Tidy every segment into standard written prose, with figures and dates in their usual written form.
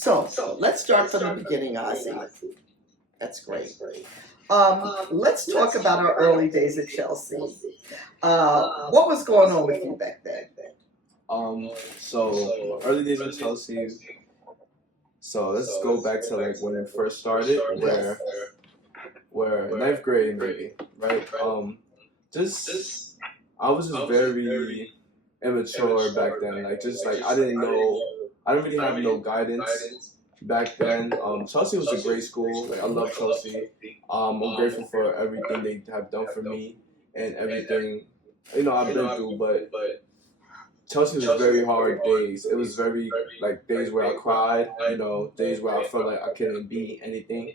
So let's start from the beginning, Ozzie. That's great. Let's talk about our early days at Chelsea. What was going on with you back then? So early days in Chelsea. So let's go back to like when it first started, where ninth grade maybe, right? Just I was just very immature back then. Like just like I didn't really have no guidance back then. Chelsea was a great school. Like I love Chelsea. I'm grateful for everything they have done for me and everything I've been through, but Chelsea was very hard days. It was very like days where I cried, days where I felt like I couldn't be anything,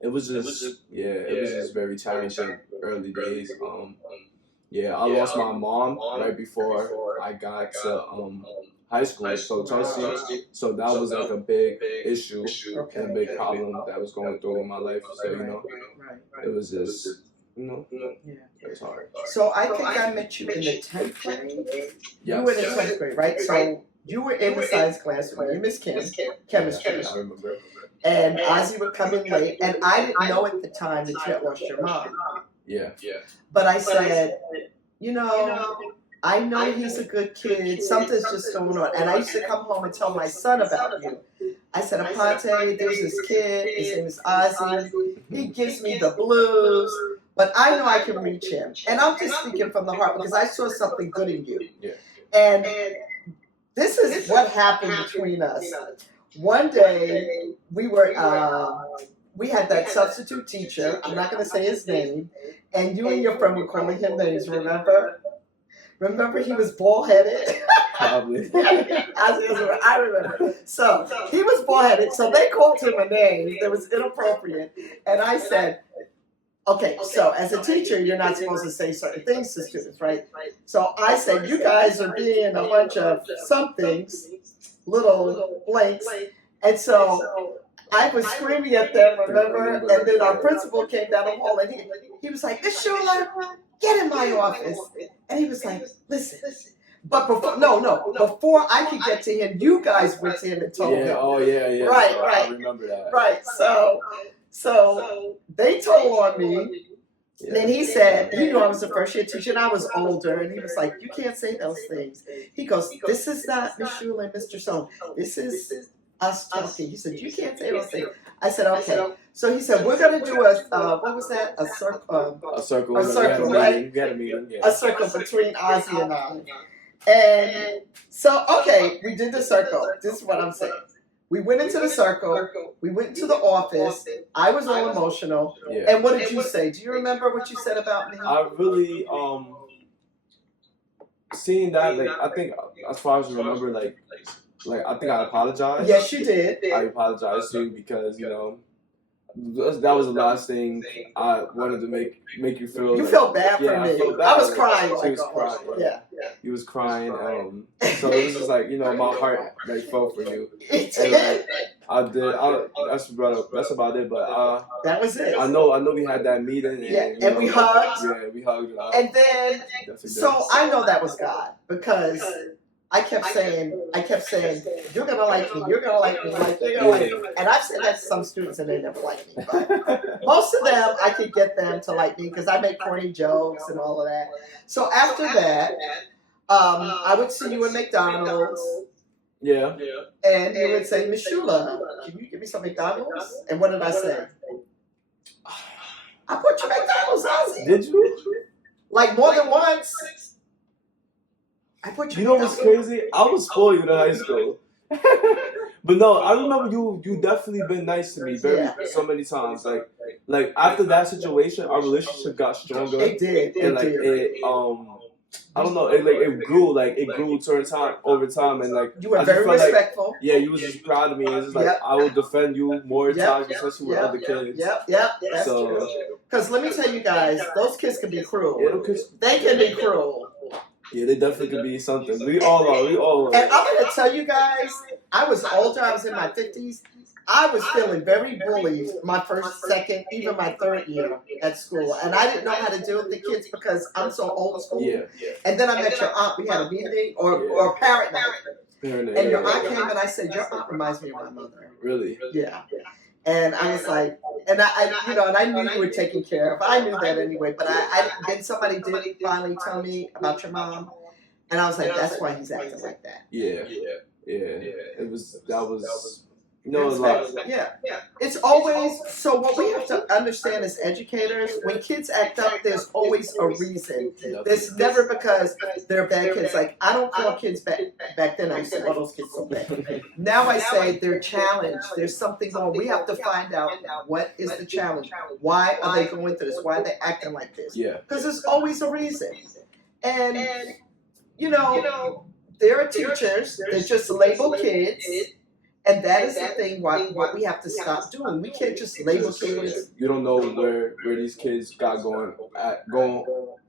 It was just very challenging early days. I lost my mom right before I got to high school. So that was like a big issue and a big problem that was going through in my life. So it was just it was hard. So I think I met you in the 10th grade. Yes. You were in the 10th grade, right? So you were in the science class with me, Miss Kim, chemistry. I remember. And Ozzie would come in late, and I didn't know at the time that you had lost your mom. Yeah. But I said, I know he's a good kid. Something's just going on. And I used to come home and tell my son about you. I said, Aponte, there's this kid. His name is Ozzie. He gives me the blues. But I know I can reach him. And I'm just speaking from the heart because I saw something good in you. Yeah. And this is what happened between us. One day, we had that substitute teacher. I'm not going to say his name. And you and your friend were calling him names, remember? Remember he was bald-headed? Probably. I remember. So he was bald-headed. So they called him a name that was inappropriate. And I said, okay, so as a teacher, you're not supposed to say certain things to students, right? So I said, you guys are being a bunch of somethings, little blanks. And so I was screaming at them, remember? And then our principal came down the hall and he was like, Miss Shuler, get in my office. And he was like, listen. But before I could get to him, you guys went to him and told him. Oh, yeah. Right. I remember that. Right, so they told on me. Yeah. Then he said, he knew I was a first year teacher and I was older. And he was like, you can't say those things. He goes, this is not Miss Shuler and Mr. Stone. This is us talking. He said, you can't say those things. I said, okay. So he said, we're going to do what was that? A circle. A circle, right? You got a meeting. Yeah. A circle between Ozzie and I. And so, okay, we did the circle. This is what I'm saying. We went into the circle. We went into the office. I was all emotional. Yeah. And what did you say? Do you remember what you said about me? I really, seeing that, like, I think, as far as you remember, like I think I apologized. Yes, you did. I apologized to you because, that was the last thing I wanted to make you feel. You felt bad for me. I was crying. She was crying. Yeah. He was crying. So it was just like, my heart like fell for you. And like, I did. That's about it. But that was it. I know we had that meeting. And we hugged. Yeah, we hugged. And then, so I know that was God because I kept saying, you're going to like me, you're going to like me, you're going to like me. And I've said that to some students and they never like me. But most of them, I could get them to like me because I make corny jokes and all of that. So after that, I would see you in McDonald's. Yeah. And you would say, Miss Shuler, can you give me some McDonald's? And what did I say? I put you McDonald's, Ozzie. Did you? Like more than once. You know what's crazy? I was spoiled in high school. But no, I remember you definitely been nice to me so many times. Like after that situation, our relationship got stronger. It did. And I don't know, it grew over time and like you were very respectful. Like, you was just proud of me and it's just like I will defend you more times, especially with other kids. Yep. That's true. Because let me tell you guys, those kids can be cruel. They can be cruel. Yeah, they definitely could be something. We all are. And I'm going to tell you guys, I was older. I was in my 50s. I was feeling very bullied my first, second, even my third year at school. And I didn't know how to deal with the kids because I'm so old school. Yeah. And then I met your aunt. We had a meeting or a parent night. Parent, And your aunt came and I said, your aunt reminds me of my mother. Really? Yeah. And I was like, and and I knew you were taken care of. I knew that anyway, but then somebody did finally tell me about your mom. And I was like, that's why he's acting like that. Yeah. That was, you know, a lot. Yeah. It's always, so what we have to understand as educators, when kids act up, there's always a reason. There's never because they're bad kids. Like, I don't call kids back then, I used to call those kids so bad. Now I say they're challenged. There's something going on. We have to find out what is the challenge. Why are they going through this? Why are they acting like this? Yeah. Because there's always a reason. And, you know, there are teachers that just label kids. And that is the thing what we have to stop doing. We can't just label kids. You don't know where these kids got going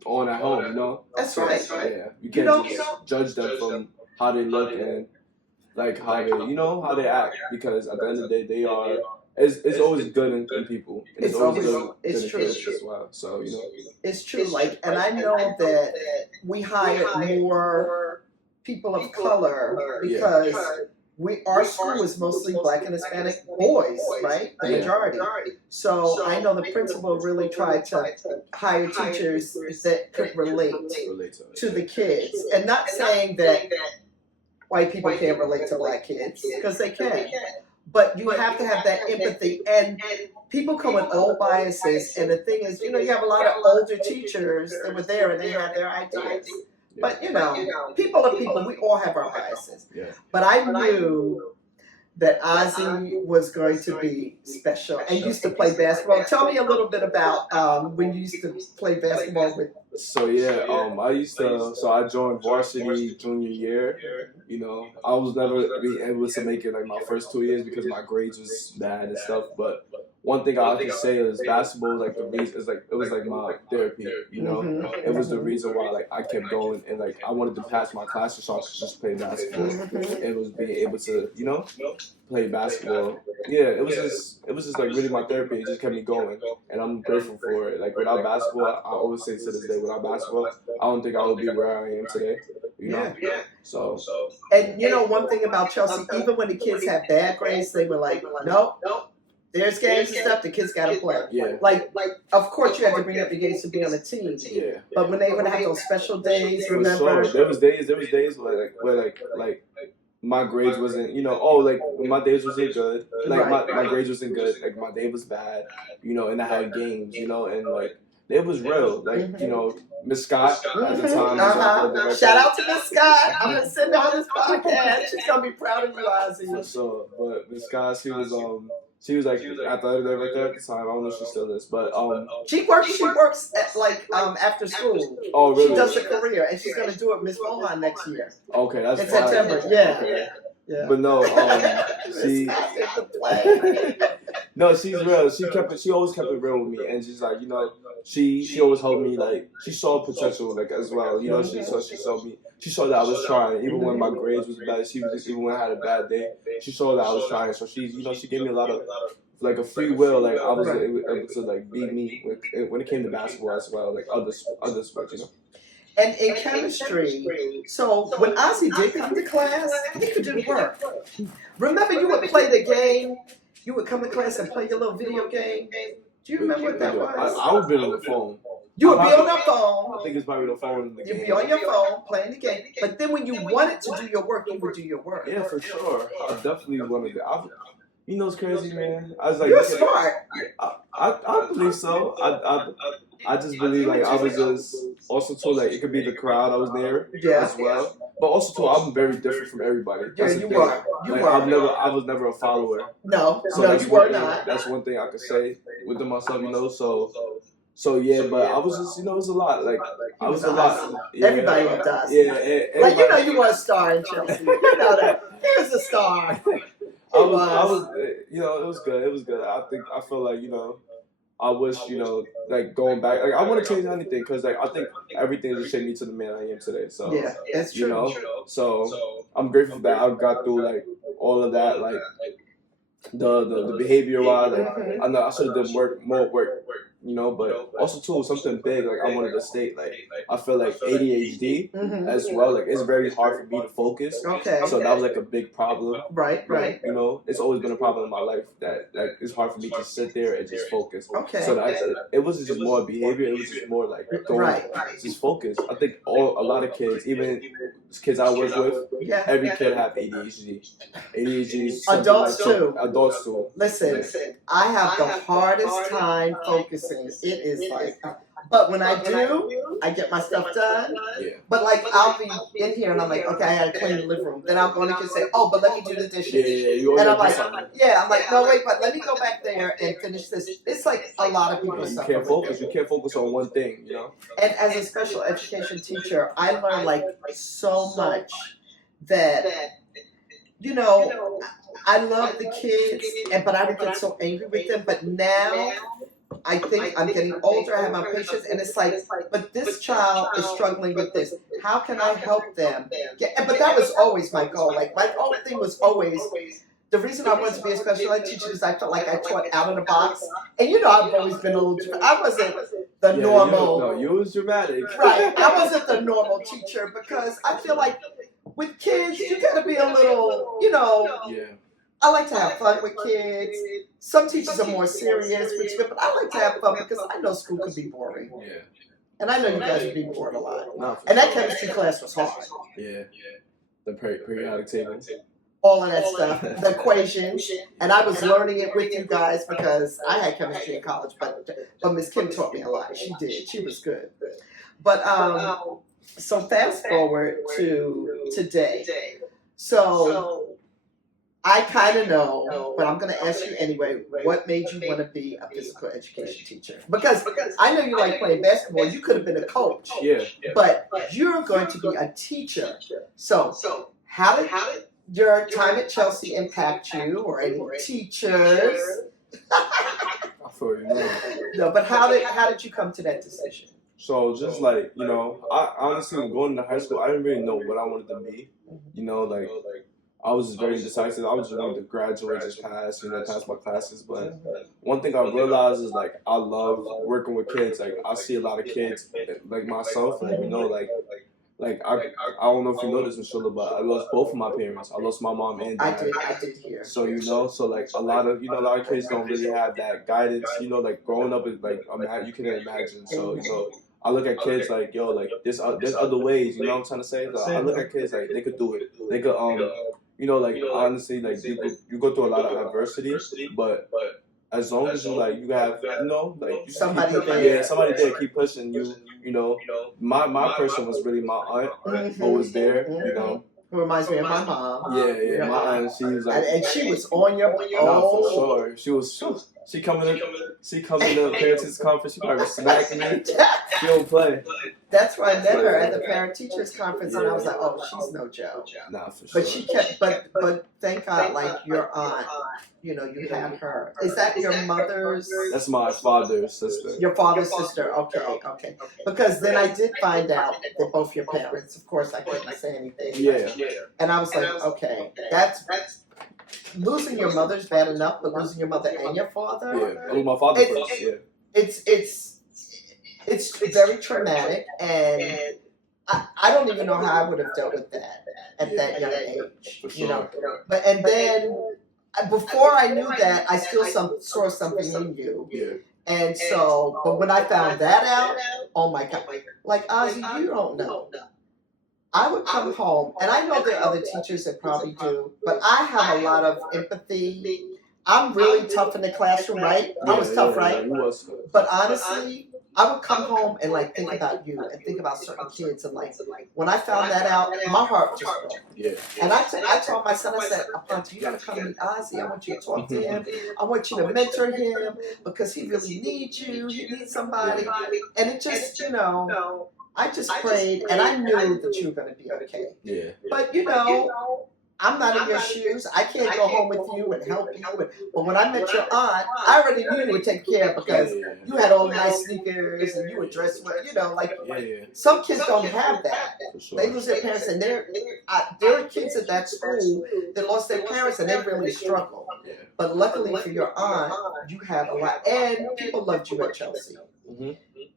on at home, you know? That's right. Yeah. You can't just judge them from how they look and like how they, you know, how they act, because at the end of the day, they are. It's always good in people. And it's always good in kids as well. So, you know. It's true. Like, and I know that we hired more people of color because our school is mostly Black and Hispanic boys, right? The majority. So I know the principal really tried to hire teachers that could relate to the kids. And not saying that white people can't relate to Black kids, because they can. But you have to have that empathy. And people come with old biases. And the thing is, you know, you have a lot of older teachers that were there and they had their ideas. But, you know, people are people. We all have our biases. Yeah. But I knew that Ozzie was going to be special and used to play basketball. Tell me a little bit about when you used to play basketball with. So, I joined varsity junior year. You know, I was never be able to make it like my first 2 years because my grades was bad and stuff. But one thing I can say is basketball, like the reason, is like it was like my therapy. You know, it was the reason why like I kept going and like I wanted to pass my classes so I could just play basketball. It was being able to, you know, play basketball. Yeah, it was just like really my therapy. It just kept me going, and I'm grateful for it. Like without basketball, I always say to this day, without basketball, I don't think I would be where I am today. You know, so. And you know one thing about Chelsea, even when the kids had bad grades, they were like, nope. There's games and stuff the kids gotta play. Yeah. Like of course you have to bring up your games to be on the team. Yeah. But when they would have those special days, remember? Sure. There was days where my grades wasn't, you know, like my days wasn't good. Like my grades wasn't good. Like my day was bad, you know, and I had games, you know, and like it was real. Like, you know, Miss Scott at the time. Shout out to Miss Scott. I'm gonna send her on this podcast. She's gonna be proud of you, Ozzie. So, but Miss Scott, she was like at the other right there at the time. I don't know if she still is, but she works at like after school. Oh, really? She does a career, and she's gonna do it Miss Mohan next year. Okay, that's in September. Yeah. Okay. Yeah. But no, no, she's real. She always kept it real with me, and she's like, you know, she always helped me. Like she saw potential, like as well. You know, she saw that I was trying, even when my grades was bad. Even when I had a bad day, she saw that I was trying. So she gave me a lot of like a free will. Like I was able to like be me when it came to basketball as well, like other sports, you know. And in chemistry, so when Ozzie did come to class, he could do work. Remember, you would play the game. You would come to class and play your little video game. Do you remember what that was? I would be on the phone. You would be on the phone. I think it's probably the phone. You'd be on your phone playing the game. But then when you wanted to do your work, you would do your work. Yeah, for sure. I definitely wanted to. You know, it's crazy, man. I was like, you're smart. I believe so. I just believe like I was just also too like it could be the crowd I was there as well, but also too I'm very different from everybody. That's you were. You were. I was never a follower. No, so no, you were not. That's one thing I could say within myself, you know. So yeah, but I was just, you know, it was a lot. Like I was a lot. Yeah. Everybody loved us. Yeah, like you know, you were a star in Chelsea. You know that. He was a star. I was, you know, it was good. It was good. I feel like, you know, I wish, you know, like going back, like I want to change anything because like I think everything has shaped me to the man I am today. So yeah, that's true. You know, so I'm grateful that I got through like all of that, like the behavior wise. Like I know I should have done more work you know, but also too something big like I wanted to state, like I feel like ADHD as well, like it's very hard for me to focus. Okay. So that was like a big problem. Right. You know, it's always been a problem in my life that like it's hard for me to sit there and just focus. Okay. So that it wasn't just more behavior, it was just more like just focus. I think a lot of kids, even kids I work with, every kid have ADHD. ADHD is adults too. Adults too. Listen, I have the hardest time focusing. It is like, but when I do, I get my stuff done. Yeah. But like, I'll be in here and I'm like, okay, I gotta clean the living room. Then I'll go in and say, oh, but let me do the dishes. Yeah. And I'm like, I'm like, no, wait, but let me go back there and finish this. It's like a lot of people. You can't focus. You can't focus on one thing, you know. And as a special education teacher, I learned like so much that, you know, I love the kids, but I would get so angry with them. But now I think I'm getting older, I have my patience, and it's like, but this child is struggling with this. How can I help them? But that was always my goal. Like, my whole thing was always, the reason I wanted to be a special ed teacher is I felt like I taught out of the box. And you know, I've always been a little, I wasn't the normal. You was dramatic. Right, I wasn't the normal teacher because I feel like with kids, you gotta be a little, you know. Yeah. I like to have fun with kids. Some teachers are more serious, which is good, but I like to have fun because I know school could be boring. Yeah. And I know you guys would be bored a lot. And that chemistry class was hard. Yeah. The periodic table. All of that stuff, the equations, and I was learning it with you guys because I had chemistry in college, but Miss Kim taught me a lot. She did. She was good. But so fast forward to today. So I kind of know, but I'm going to ask you anyway, what made you want to be a physical education teacher? Because I know you like playing basketball. You could have been a coach. Yeah. But you're going to be a teacher. So how did your time at Chelsea impact you, or any teachers? I feel you. No, but how did you come to that decision? So just like, you know, I honestly going to high school, I didn't really know what I wanted to be. You know, like I was just very indecisive. I was just wanting to graduate, just pass, you know, pass my classes. But one thing I realized is like I love working with kids. Like I see a lot of kids like myself, like, you know, like I don't know if you know this, Ms. Shuler, but I lost both of my parents. I lost my mom and dad. I did hear. So you know, so like a lot of kids don't really have that guidance. You know, like growing up is like you can imagine. So you know, I look at kids like, yo, like there's other ways. You know what I'm trying to say? Like, I look at kids like they could do it. They could you know, like honestly, like you go through a lot of adversity, but as long as you have, you know, like you somebody there. Yeah, somebody there keep pushing you. You know, my person was really my aunt who was there. You know, who reminds me of my mom. Yeah, my aunt. She was like, and she was on your for sure. She was. She coming to parents' conference. She probably smacking me. She don't play. That's where I met her at the parent teachers conference, and I was like, oh, she's no joke. Nah, for sure. But she kept, but thank God, like your aunt, you know, you had her. Is that your mother's? That's my father's sister. Your father's sister. Okay. Because then I did find out that both your parents. Of course, I couldn't say anything. Yeah. And I was like, okay, that's. Losing your mother's bad enough, but losing your mother and your father. Yeah, I lose my father first. Yeah. It's very traumatic, and I don't even know how I would have dealt with that at that young age. For sure. You know, but and then before I knew that, I still saw something in you. Yeah. And so, but when I found that out, oh my God, like Ozzie, you don't know. I would come home, and I know there are other teachers that probably do, but I have a lot of empathy. I'm really tough in the classroom, right? I was tough, right? You was. But honestly, I would come home and like think about you and think about certain kids, and like when I found that out, my heart just broke. Yeah. And I told my son, I said, Aponte, you gotta come meet Ozzie. I want you to talk to him. I want you to mentor him because he really needs you. He needs somebody. And it just, you know. I just prayed, and I knew that you were going to be okay. Yeah. But, you know, I'm not in your shoes. I can't go home with you and help you. But when I met your aunt, I already knew you would take care because you had all nice sneakers and you were dressed well. You know, like some kids don't have that. For sure. They lose their parents, and there are kids at that school that lost their parents and they really struggled. Yeah. But luckily for your aunt, you had a lot, and people loved you at Chelsea. Mm-hmm.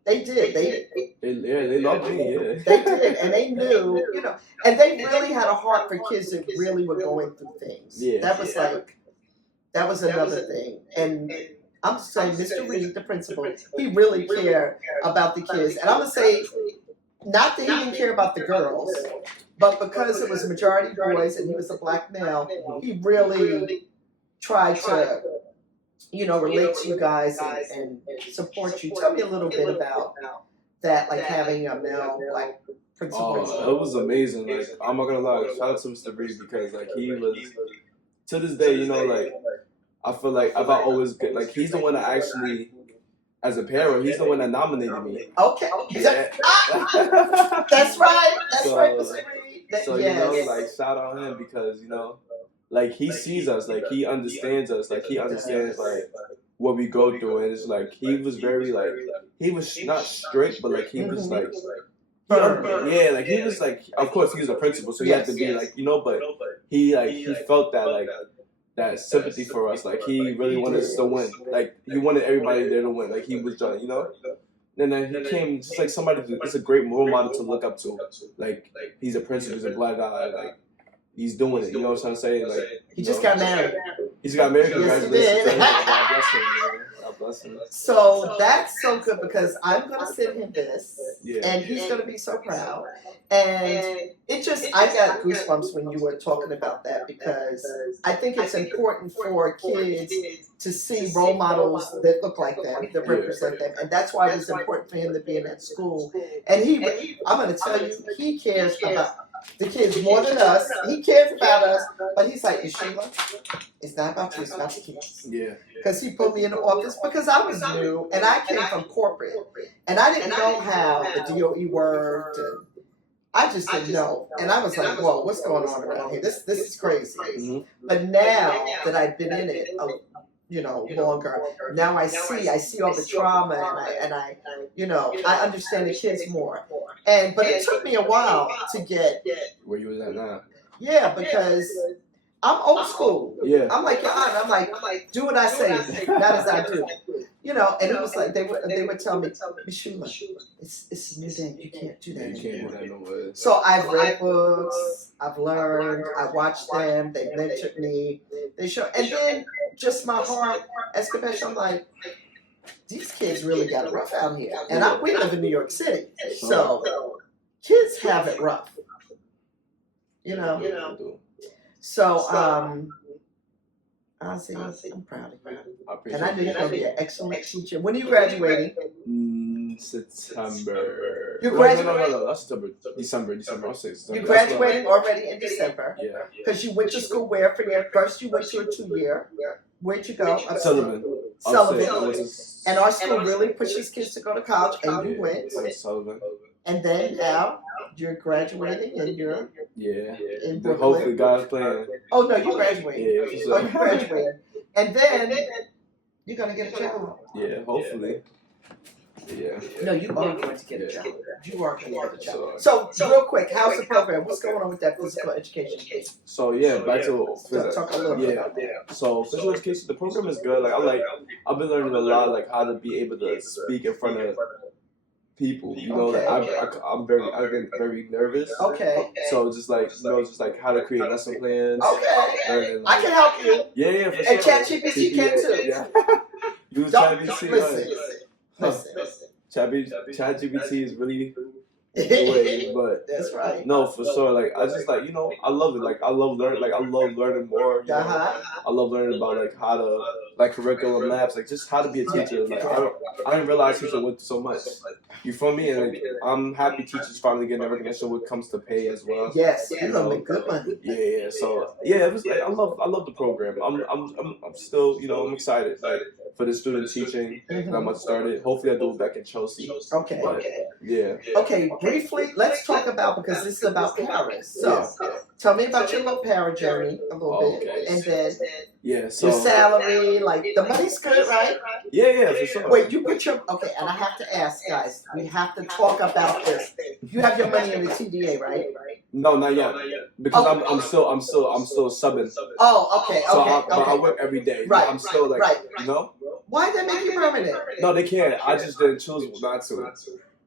They did. They loved me. Yeah. They did, and they knew, and they really had a heart for kids that really were going through things. Yeah. That was another thing. And I'm saying, Mr. Reed, the principal, he really cared about the kids. And I'm gonna say, not that he didn't care about the girls, but because it was a majority boys and he was a black male, he really tried to, relate to you guys and support you. Tell me a little bit about that, like having a male black principal. Oh, it was amazing. Like, I'm not gonna lie, shout out to Mr. Reed because like he was, to this day, like I feel like I've always get like he's the one that actually, as a parent, he's the one that nominated me. Okay. Yeah. That's right. That's right, Mr. Reed. So yes. like shout out him because like he sees us, like he understands us, like he understands like what we go through, and it's like he was very like he was not strict, but like he was like like he was like, of course he was a principal, so he had to be like but he felt that like that sympathy for us, like he really wanted us to win, like he wanted everybody there to win, like he was done, And then he came just like somebody it's a great role model to look up to, like he's a principal, he's a black guy, like he's doing it, you know what I'm saying? Like he just got married. He's got married. Yes, he did. God bless him, man. God bless him. So that's so good because I'm gonna send him this, and he's gonna be so proud. And I got goosebumps when you were talking about that because I think it's important for kids to see role models that look like them, that represent them, and that's why it was important for him to be in that school. And I'm gonna tell you, he cares about the kids more than us. He cares about us, but he's like, Sheila, it's not about you, it's about the kids. Yeah. Because he put me in the office because I was new and I came from corporate and I didn't know how the DOE worked. And I just didn't know. And I was like, whoa, what's going on around here? This is crazy. Mm-hmm. But now that I've been in it, longer, now I see all the trauma and I understand the kids more. But it took me a while to get where you was at now. Yeah, because I'm old school. Yeah. I'm like your aunt. I'm like, do what I say, not as I do. And it was like they would tell me, Miss Shuler, it's a new day. You can't do that. You can't do that no way. So I've read books. I've learned. I watched them. They mentored me. They show, and then just my heart as compassion. I'm like, these kids really got it rough out here, and we live in New York City, so kids have it rough. So, Ozzie, I'm proud of you. And I know you're going to be an excellent teacher. When are you graduating? September. You're graduating? No, that's December. I'll say December. You're graduating already in December. Yeah. Because you went to school where for your first, you went to a 2-year. Where'd you go? Sullivan. And our school really pushes kids to go to college, and you went. Sullivan. And then now you're graduating and you're in Brooklyn. Hopefully God's plan. Oh no, you graduating. Yeah, you graduating. And then you're gonna get a job. Yeah, hopefully. Yeah. No, you are going to get a job. You are going to get a job. So real quick, how's the program? What's going on with that physical education? So back to talk a little bit about that. So physical education, the program is good. I've been learning a lot, like how to be able to speak in front of people, I'm very nervous. Okay. So just like how to create lesson plans. Okay. I can help you. Yeah, for sure. And ChatGPT can too. Yeah. Use ChatGPT. Listen. ChatGPT is really the way, but that's right. No, for sure. Like I just I love it. Like I love learning more. I love learning about how to curriculum maps, just how to be a teacher. Like I didn't realize teachers went through so much. You feel me? And I'm happy teachers finally getting that recognition when it comes to pay as well. Yes, you're gonna make good money. Yeah. So it was I love the program. I'm still I'm excited for the student teaching that I'm about to start it. Hopefully I do it back in Chelsea. Okay. Yeah. Okay, briefly, let's talk about, because this is about Paris. So tell me about your little para journey a little bit, and then your salary, the money's good, right? Yeah, for sure. Wait, you put your and I have to ask, guys. We have to talk about this. You have your money in the TDA, right? No, not yet. Because I'm still subbing. Oh, okay, So okay, but I okay. work every day. Right, I'm still like, right. you know. Why they make you permanent? No, they can't. I just didn't choose not to.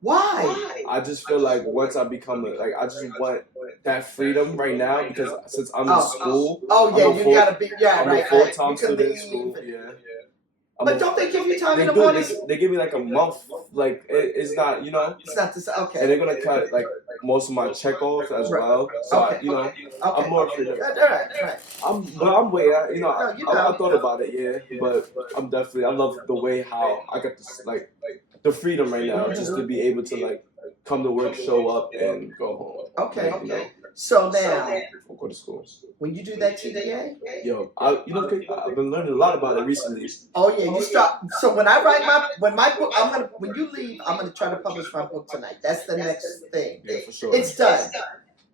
Why? I just feel like once I become I just want that freedom right now because since I'm in school. Oh yeah, you gotta be I'm a full-time student in school. Yeah. But don't they give you time in the morning? They give me like a month. Like it's not, you know. It's not this. Okay. And they're gonna cut like most of my check off as well. So okay. you know, I'm more freedom. Right. I'm way. You know, I thought about it. Yeah, but I'm definitely. I love the way how I got this like the freedom right now, just to be able to like come to work, show up, and go home. Okay. Like, you know, so now, I'll go to school. When you do that TDA, yo, I've been learning a lot about it recently. Oh yeah, you start. So when I write my book, when you leave, I'm gonna try to publish my book tonight. That's the next thing. Yeah, for sure. It's done.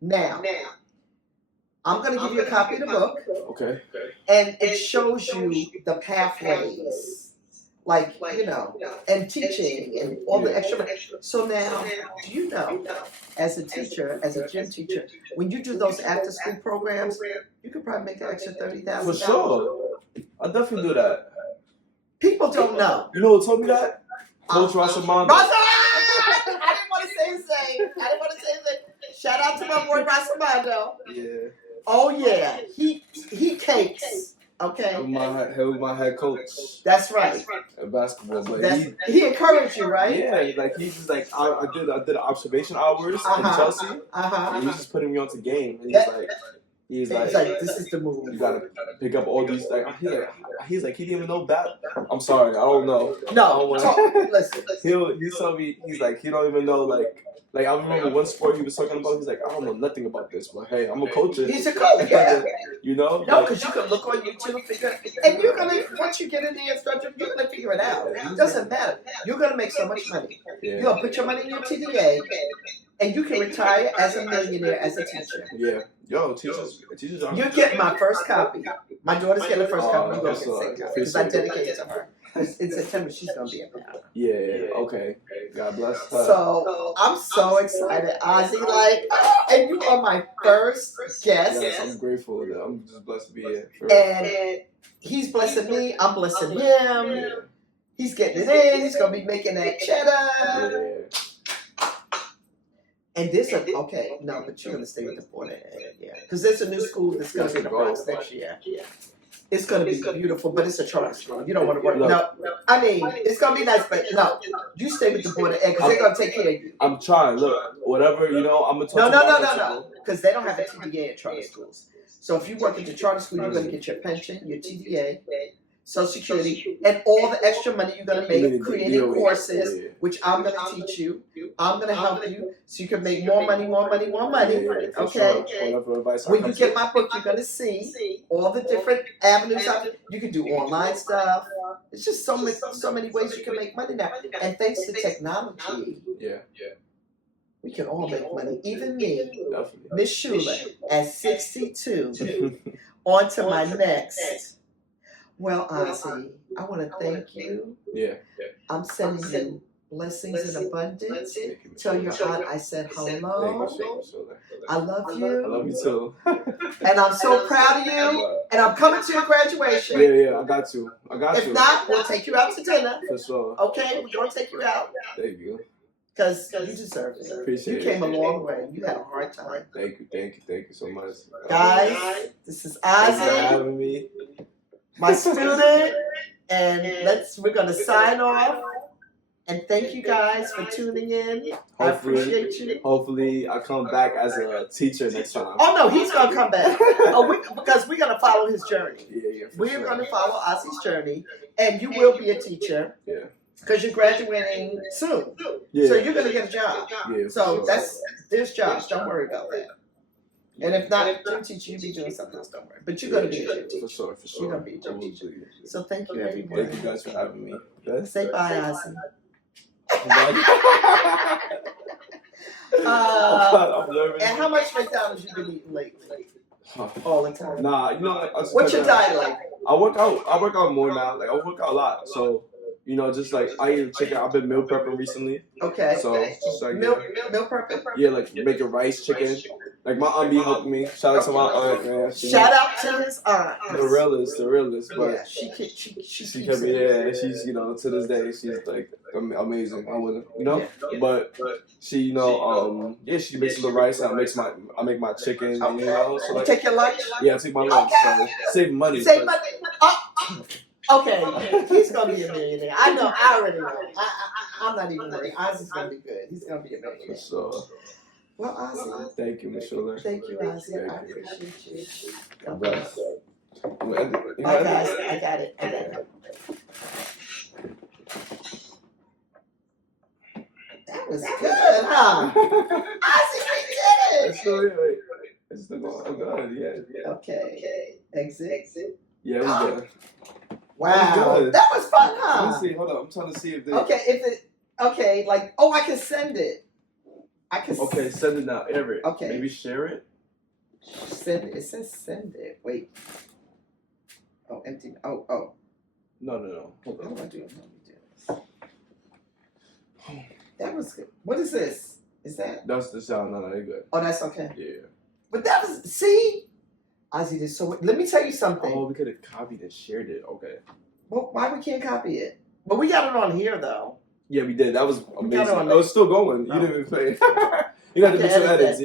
Now, I'm gonna give you a copy of the book. Okay. And it shows you the pathways. Like, you know, and teaching and all the extra. So now, do you know, as a teacher, as a gym teacher, when you do those after school programs, you could probably make an extra $30,000. For sure. I'll definitely do that. People don't know. You know who told me that? Coach Rasamanda. I didn't want to say his name. Shout out to my boy Rasamanda. Yeah. Oh yeah. He cakes. Okay. He was my head coach. That's right. At basketball, but he encouraged you, right? Yeah, like he's just like I did observation hours in Chelsea. And he's just putting me onto game, and he's like, this is the move. You gotta pick up all these he's like he didn't even know that. I'm sorry, I don't know. No, listen. He told me he don't even know like I remember one sport he was talking about. He's like, I don't know nothing about this, but hey, I'm a coach. He's a coach, yeah. You know? No, because you can look on YouTube, figure it, and you're gonna once you get in the instructor, you're gonna figure it out. It doesn't matter. You're gonna make so much money. Yeah. You're gonna put your money in your TDA, and you can retire as a millionaire as a teacher. Yeah. Yo, teachers. You get my first copy. My daughter's getting the first copy. You're gonna get the second copy because I dedicated to her. In September, she's gonna be a parent. Yeah. Okay. God bless her. So I'm so excited, Ozzie. And you are my first guest. Yes, I'm grateful. I'm just blessed to be here. And he's blessing me. I'm blessing him. Yeah. He's getting it in. He's gonna be making that cheddar. Yeah. And this, but you're gonna stay with the board, yeah, because there's a new school that's gonna be in the Bronx next year. It's gonna be beautiful, but it's a charter school. You don't want to work. No, I mean it's gonna be nice, but no, you stay with the board of ed because they're gonna take care of you. I'm trying. Look, whatever I'm gonna talk. No, because they don't have a TDA at charter schools. So if you work at the charter school, you're gonna get your pension, your TDA, Social Security, and all the extra money you're gonna make creating courses, which I'm gonna teach you. I'm gonna help you so you can make more money. Okay. When you get my book, you're gonna see all the different avenues out there. You can do online stuff. It's just so many ways you can make money now. And thanks to technology, we can all make money. Even me, Miss Shuler, at 62, on to my next. Well, Ozzie, I want to thank you. Yeah. I'm sending you blessings in abundance. Tell your aunt I said hello. I love you. I love you too. And I'm so proud of you. And I'm coming to your graduation. Yeah, I got you. If not, we'll take you out to dinner. For sure. Okay, we're going to take you out. Thank you. Because you deserve it. Appreciate it. You came a long way. You had a hard time. Thank you so much. Guys, this is Thanks for Ozzie, having me. my student, and we're gonna sign off. And thank you guys for tuning in. I appreciate you. Hopefully, I come back as a teacher next time. Oh no, he's gonna come back. Because we're gonna follow his journey. Yeah. We're gonna follow Ozzie's journey, and you will be a teacher. Yeah. Because you're graduating soon. Yeah. So you're gonna get a job. Yeah. So there's jobs. Don't worry about that. And if not, gym teacher, you'll be doing something else. Don't worry. But you're gonna be a gym teacher. For sure. You're gonna be a gym teacher. So thank you, everybody. Thank you guys for having me. Say bye, Ozzie. I'm nervous. And how much McDonald's you been eating lately? All the time. Nah, What's your diet like? I work out more now. Like I work out a lot. So just like I eat chicken. I've been meal prepping recently. Okay. So just like meal prepping. Yeah, like making rice, chicken, Like my aunt be helping me. Shout out to my aunt, man. Shout out to his aunt. The realest. But Yeah, she she kept me. Yeah, she's to this day she's like amazing. I wouldn't, but she she makes the rice. I make my chicken. So you like, take your lunch. Yeah, I take my lunch. So save money. Save money. Okay, he's gonna be a millionaire. I know. I already know. I'm not even worried. Ozzie's gonna be good. He's gonna be a millionaire. So. Well, Ozzie. Thank you, Ms. Shuler. Thank you, Ozzie. I appreciate you. God bless. Bye, guys. I got it. That was good, huh? Ozzie, we did it. It's still going good, yeah. Okay. Exit. Yeah, it was good. Wow. That was fun, huh? Let me see. Hold on. I'm trying to see if they... Okay, like, I can send it. Okay, send it now. Air it. Okay. Maybe share it. Send it. It says send it. Wait. Oh, empty. Oh. No. Hold on. How do I do this? That was good. What is this? Is that? That's the sound. No, you're good. Oh, that's okay. Yeah. But that was, see? Ozzie did so. Let me tell you something. Oh, we could have copied and shared it. Okay. Well, why we can't copy it? But we got it on here, though. Yeah, we did. That was amazing. It was still going. You didn't even play. You got to do some edits.